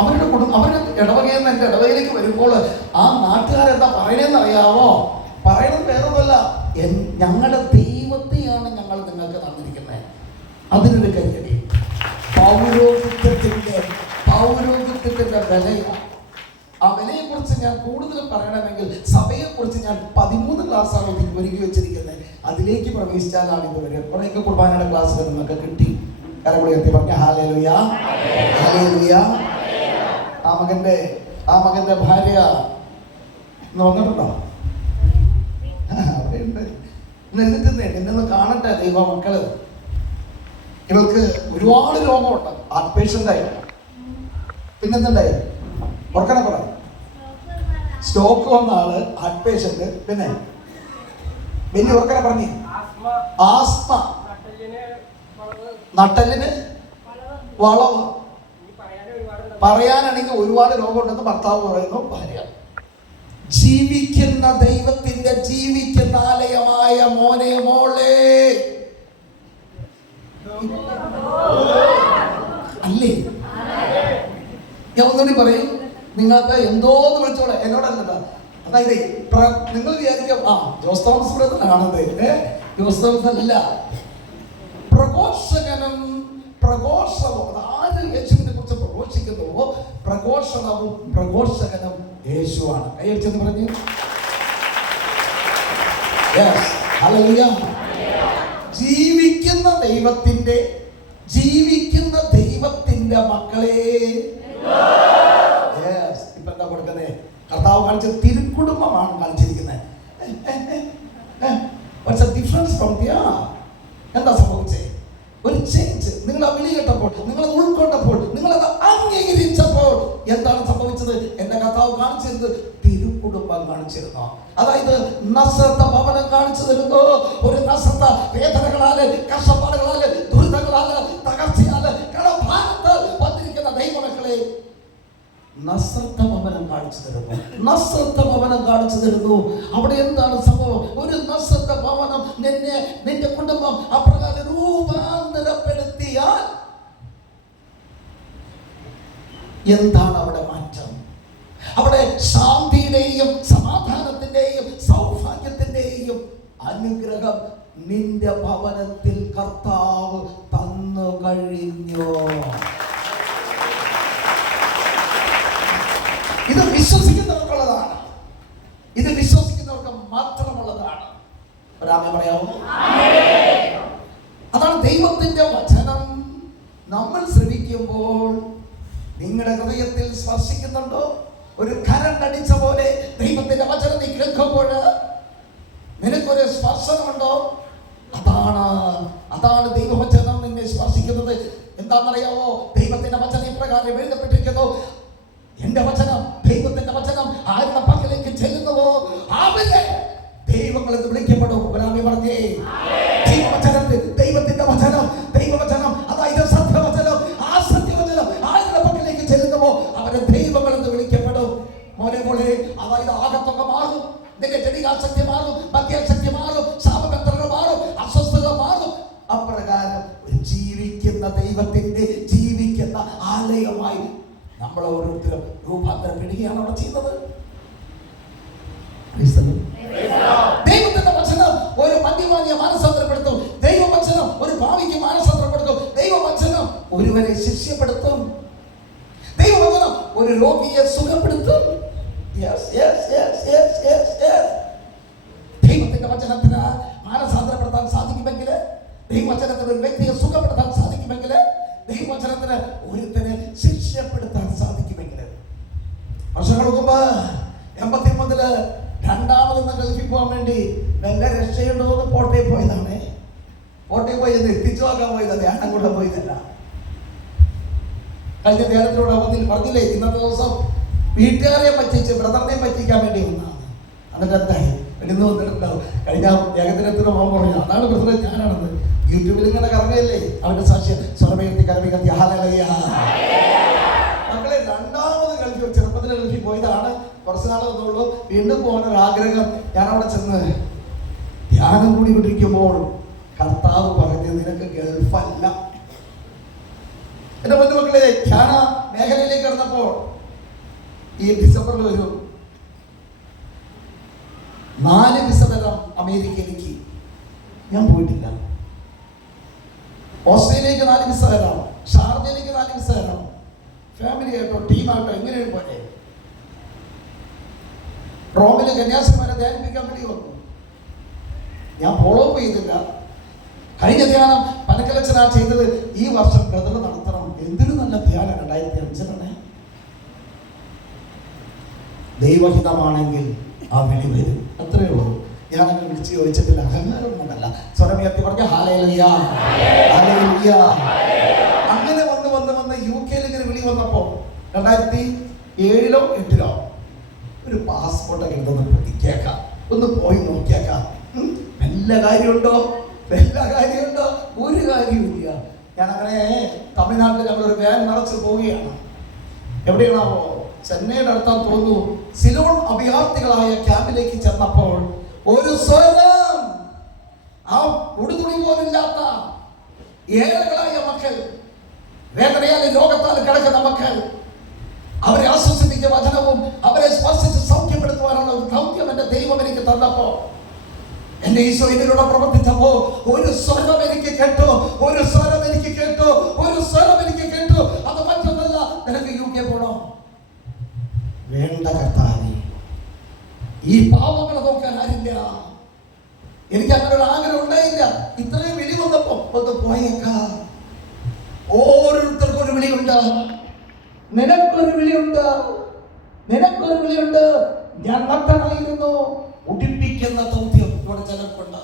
അവരുടെ ഇടവകയിൽ നിന്ന് എൻ്റെ ഇടവകയിലേക്ക് വരുമ്പോൾ ആ നാട്ടുകാരെന്താ പറയണേന്ന് അറിയാവോ? പറയണത് വേറൊന്നുമല്ല, ഞങ്ങളുടെ ദൈവത്തെയാണ് ഞങ്ങൾ നിങ്ങൾക്ക് തന്നിരിക്കുന്നത്. അതിനൊരു കയ്യടി. പൗരോഹിത്യത്തിന്റെ വിലയാണ്. ആ വിലയെക്കുറിച്ച് ഞാൻ കൂടുതൽ പറയണമെങ്കിൽ സഭയെക്കുറിച്ച് ഞാൻ 13 ക്ലാസ്സാണ് ഒരുക്കി വെച്ചിരിക്കുന്നത്. അതിലേക്ക് പ്രവേശിച്ചാലാണ് ഇതുവരെ കുറേയൊക്കെ കുർബാനയുടെ ക്ലാസ്സുകൾ നിങ്ങൾക്ക് കിട്ടി. കരകൂടി എത്തി പറഞ്ഞ ഹല്ലേലൂയ, ഹല്ലേലൂയ. ആ മകന്റെ ഭാര്യ ഇന്ന് വന്നിട്ടുണ്ടോ? എന്നെ കാണട്ടെ ദൈവ മക്കള്. ഇവൾക്ക് ഒരുപാട് രോഗമുണ്ട്. ഹാർട്ട് പേഷ്യൻ്റായി. പിന്നെന്തുണ്ടായി? ഉറക്കണ പറ. സ്റ്റോക്ക് വന്ന ആള്, ഹാർട്ട് പേഷ്യന്റ്, പിന്നെ വലിയ ഉറക്കണ പറഞ്ഞു. ആസ്മ, നട്ടലിന് വളവ്. പറയാനാണെങ്കിൽ ഒരുപാട് രോഗമുണ്ടെന്ന് ഭർത്താവ് പറയുന്നു. ഭാര്യ ജീവിക്കുന്ന ദൈവത്തിന്റെ ജീവിക്കുന്ന ആലയമായ മോനെ മോളെ അല്ലേ? ഞാൻ ഒന്നുകൂടി പറയും, നിങ്ങൾക്ക് എന്തോന്ന് വിളിച്ചോളെ, എന്നോടല്ല. അതായത് നിങ്ങൾ വിചാരിക്കാം ജോസ് തോമസ് ഇവിടെ കാണുന്നത്. ജോസ് തോമസ് അല്ല, പ്രഘോഷകനും പ്രഘോഷവും. ആര് യേശുവിനെ കുറിച്ച് പ്രഘോഷിക്കുന്നുവോ പ്രഘോഷണവും പ്രഘോഷകനും യേശുവാണ്. കൈയടിച്ചെന്ന് പറഞ്ഞു. ജീവിക്കുന്ന ദൈവത്തിന്റെ മക്കളെ. ഇപ്പൊ എന്താ കൊടുക്കുന്നത്? കർത്താവ് കാണിച്ച തിരുക്കുടുംബമാണ് കാണിച്ചിരിക്കുന്നത്. എന്താ സംഭവിച്ചേ? ഒരു ചേഞ്ച്. നിങ്ങൾ ആ വിളി കേട്ടപ്പോൾ, നിങ്ങളത് ഉൾക്കൊണ്ടപ്പോൾ, നിങ്ങളത് അംഗീകരിച്ചപ്പോൾ എന്താണ് സംഭവിച്ചത്? എന്റെ കർത്താവ് കാണിച്ചിരുന്നത് തിരുക്കുടുംബം കാണിച്ചിരുന്നു. അതായത് നസ്രത്ത ഭവനം കാണിച്ചു തരുന്നു. ഒരു നസ്രത്ത വേദനകളാല്, കഷ്ടപ്പാടുകളാല്, ദുരിതങ്ങളാല്, തകർച്ചയാല്, കടഭാരത്ത് വന്നിരിക്കുന്ന ദൈവമക്കളെ നസ്രത്ത ഭവനം കാണിച്ചു തരുന്നു. നസ്രത്ത ഭവനം കാണിച്ചു തരുന്നു. അവിടെ എന്താണ് സംഭവം? ഒരു നസ്രത്ത ഭവനം നിന്റെ കുടുംബം അപ്രകാരം രൂപാന്തരപ്പെടുത്തിയാൽ എന്താണ് അവിടെ മാറ്റം? അവിടെ ശാന്തിയുടെയും സമാധാനത്തിന്റെയും സൗഭാഗ്യത്തിന്റെയും അനുഗ്രഹം നിന്റെ ഭവനത്തിൽ കർത്താവ് തന്നു കഴിഞ്ഞു. ഇത് വിശ്വസിക്കുന്നവർക്കുള്ളതാണ്. ഇത് വിശ്വസിക്കുന്നവർക്ക് മാത്രമുള്ളതാണ്. ഒരാമേ പറയാമോ? അതാണ് ദൈവത്തിന്റെ വചനം നമ്മൾ ശ്രവിക്കുമ്പോൾ നിങ്ങളുടെ ഹൃദയത്തിൽ സ്പർശിക്കുന്നുണ്ടോ? ഒരു കരണ്ട് അടിച്ച പോലെ ദൈവത്തിന്റെ വചനം നീ കേൾക്കുമ്പോൾ നിനക്കൊരു സ്പർശനമുണ്ടോ? അതാണ് ദൈവവചനം നിന്നെ സ്പർശിക്കുന്നത്. എന്താണെന്നറിയാവോ? ദൈവത്തിന്റെ വചനം ഇപ്രകാരം എഴുതപ്പെട്ടിരിക്കുന്നു. എന്റെ വചനം, ദൈവത്തിന്റെ വചനം ആരുടെ പക്കലേക്ക് ചെല്ലുന്നുവോ അവരെ ദൈവങ്ങൾ എന്ന് വിളിക്കപ്പെടും. പറഞ്ഞേ, ദൈവത്തിന്റെ വചനം, ദൈവവചനം, അതായത് സത്യവചനം. ആ സത്യവചനം ആരുടെ പക്കലേക്ക് ചെല്ലുന്നുവോ അവരെ ദൈവങ്ങൾ എന്ന് വിളിക്കപ്പെടും. മോനെ, അതായത് ആകത്തൊക മാറും. നിന്റെ ജനികാശക്തി മാറും, ഭക്തിയാശക്തി മാറും, ശാപകന്ത്രങ്ങൾ മാറും, അസ്വസ്ഥത മാറും. അപ്രകാരം ജീവിക്കുന്ന ദൈവത്തിന്റെ ജീവിക്കുന്ന ആലയമായി നമ്മൾ ഓരോരുത്തരും രൂപാന്തരപ്പെടുകയാണ് അവിടെ ചെയ്യുന്നത്. ദൈവത്തിന്റെ വചനം ഒരു മദ്യപാനിയെ മാനസാന്തരപ്പെടുത്തും. ദൈവവചനം ഒരു ഭാവിക്ക് മാനസാന്തരപ്പെടുത്തും. ദൈവവചനം ഒരുവരെ ശിഷ്യപ്പെടുത്തും. ദൈവവചനം ഒരു രോഗിയെ സുഖപ്പെടുത്തും. ദൈവത്തിന്റെ വചനത്തിന് മാനസാന്തരപ്പെടുത്താൻ സാധിക്കുമെങ്കിൽ, ദൈവവചനത്തിന് ഒരു വ്യക്തിയെ സുഖപ്പെടുത്താൻ സാധിക്കുമെങ്കിൽ, ദൈവവചനത്തിന് ഒരുത്തനെ ശിക്ഷപ്പെടുത്താൻ സാധിക്കുമെങ്കിൽ. വർഷങ്ങൾക്ക് മുമ്പ് 83 രണ്ടാമതൊന്ന് ഗൾഫിൽ പോകാൻ വേണ്ടി നല്ല രക്ഷയുണ്ടോന്ന് കോട്ടയിൽ പോയതാണ്. കോട്ടയിൽ പോയി എത്തിച്ചു നോക്കാൻ പോയത്, ധ്യാനം കൂടെ പോയതല്ല. കഴിഞ്ഞ ധ്യാനത്തിലൂടെ പറഞ്ഞില്ലേ, ഇന്നത്തെ ദിവസം വീട്ടുകാരെ പറ്റിച്ച് ബ്രദറിനെ പറ്റിക്കാൻ വേണ്ടി വന്നതാണ്. എന്നിട്ട് എന്തായി വെളിന്ന് വന്നിട്ടുണ്ടാവും. കഴിഞ്ഞ ഏകദിനത്തിന് പോകാൻ പറഞ്ഞു, അതാണ് ബ്രദറെ ഞാനാണെന്ന്. യൂട്യൂബിൽ ഇങ്ങനെ കറങ്ങയല്ലേ അവന്റെ സാക്ഷ്യം. സ്വരമേർത്തി കരവികത്തി ഹല്ലേലൂയ. മക്കളെ, രണ്ടാമത് ഗൾഫിൽ, ചെറുപ്പത്തിൽ ഗൾഫിൽ പോയതാണ്. കുറച്ച് നാൾ വന്നുള്ളൂ. വീണ്ടും പോകാനൊരു ആഗ്രഹം. ഞാൻ അവിടെ ചെന്ന് ധ്യാനം കൂടി കൊണ്ടിരിക്കുമ്പോൾ കർത്താവ് പറഞ്ഞു, നിനക്ക് ഗൾഫല്ല. എന്റെ പൊന്നു മക്കളെ, ധ്യാന മേഖലയിലേക്ക് കിടന്നപ്പോൾ ചിലപ്പോൾ ഈ ഡിസംബറിൽ വരും 4 വിസ തരാം അമേരിക്കയിലേക്ക്. ഞാൻ പോയിട്ടില്ല. ഓസ്ട്രേലിയക്ക് 4 വിസ തരാം, ഷാർജയിലേക്ക് 4 വിസ തരാം. ഫാമിലി ആയിട്ടോ ടീമായിട്ടോ എങ്ങനെയും പോലെ. റോമിലെ കന്യാസിമാരെ ധ്യാനിപ്പിക്കാൻ വേണ്ടി വന്നു. ഞാൻ ഫോളോ അപ്പ് ചെയ്തില്ല. കഴിഞ്ഞ ധ്യാനം പനക്കലച്ചനാ ചെയ്തത്. ഈ വർഷം ബ്രദർ നടത്തണം. എന്തൊരു നല്ല ധ്യാനം 2005 ദൈവഹിതമാണെങ്കിൽ ആ വിളി വരും. അത്രയേ ഉള്ളൂ. ഞാനങ്ങനെ വിളിച്ച് ചോദിച്ചിട്ടില്ല. അഹങ്കാരമൊന്നുമല്ല. സ്വരമുയർത്തി പറഞ്ഞ ഹല്ലേലൂയ ഹല്ലേലൂയ. അങ്ങനെ വന്ന് UK ഇങ്ങനെ വിളി വന്നപ്പോൾ 2007 or 2008 ഒരു പാസ്പോർട്ടൊക്കെ എടുത്തൊന്ന് പൊതിക്കേക്കാം, ഒന്ന് പോയി നോക്കിയേക്കാം. വല്ല കാര്യമുണ്ടോ? ഒരു കാര്യമില്ല. ഞാനങ്ങനെ തമിഴ്നാട്ടിൽ ഞങ്ങളൊരു വാൻ നിറച്ച് പോവുകയാണ്. എവിടെയാണാവോ? ചെന്നൈയുടെ അടുത്താന്ന് തോന്നുന്നു. സിലോൺ അഭയാർത്ഥികളായ ക്യാമ്പിലേക്ക് ചെന്നപ്പോൾ ഒരു സ്വരം, ആ ഉടുതുണി പോലില്ലാത്ത ഏഴകളായ മക്കൾ, വേദനയാൽ രോഗത്താൽ കിടക്കുന്ന മക്കൾ, അവരെ ആശ്വസിപ്പിച്ച വചനവും അവരെ സ്പർശിച്ച് സൗഖ്യപ്പെടുത്തുവാനുള്ള ഒരു ദൗത്യം എന്റെ ദൈവം എനിക്ക് തന്നപ്പോ, എന്റെ ഈശോ ഇതിലൂടെ പ്രവർത്തിച്ചപ്പോ ഒരു സ്വരം എനിക്ക് കേട്ടു. അത് മറ്റൊന്നല്ല, നിനക്ക് UK പോണോ? വേണ്ട കർത്താവേ, ഈ പാവങ്ങളെ നോക്കാൻ ആരില്ല. എനിക്ക് അങ്ങനെ ഒരു ആഗ്രഹം ഉണ്ടായില്ല. ഇത്രയും വിളി വന്നപ്പോ ഒന്ന് പോയേക്കാം. ഓരോരുത്തർക്കും ഒരു വിളിയുണ്ട്. നിനക്കൊരു വിളിയുണ്ട്. ഞാൻ നഗ്നനായിരുന്നു. ഉടിപ്പിക്കുന്ന ദൗത്യം ഇവിടെ ചിലർക്കുണ്ട്.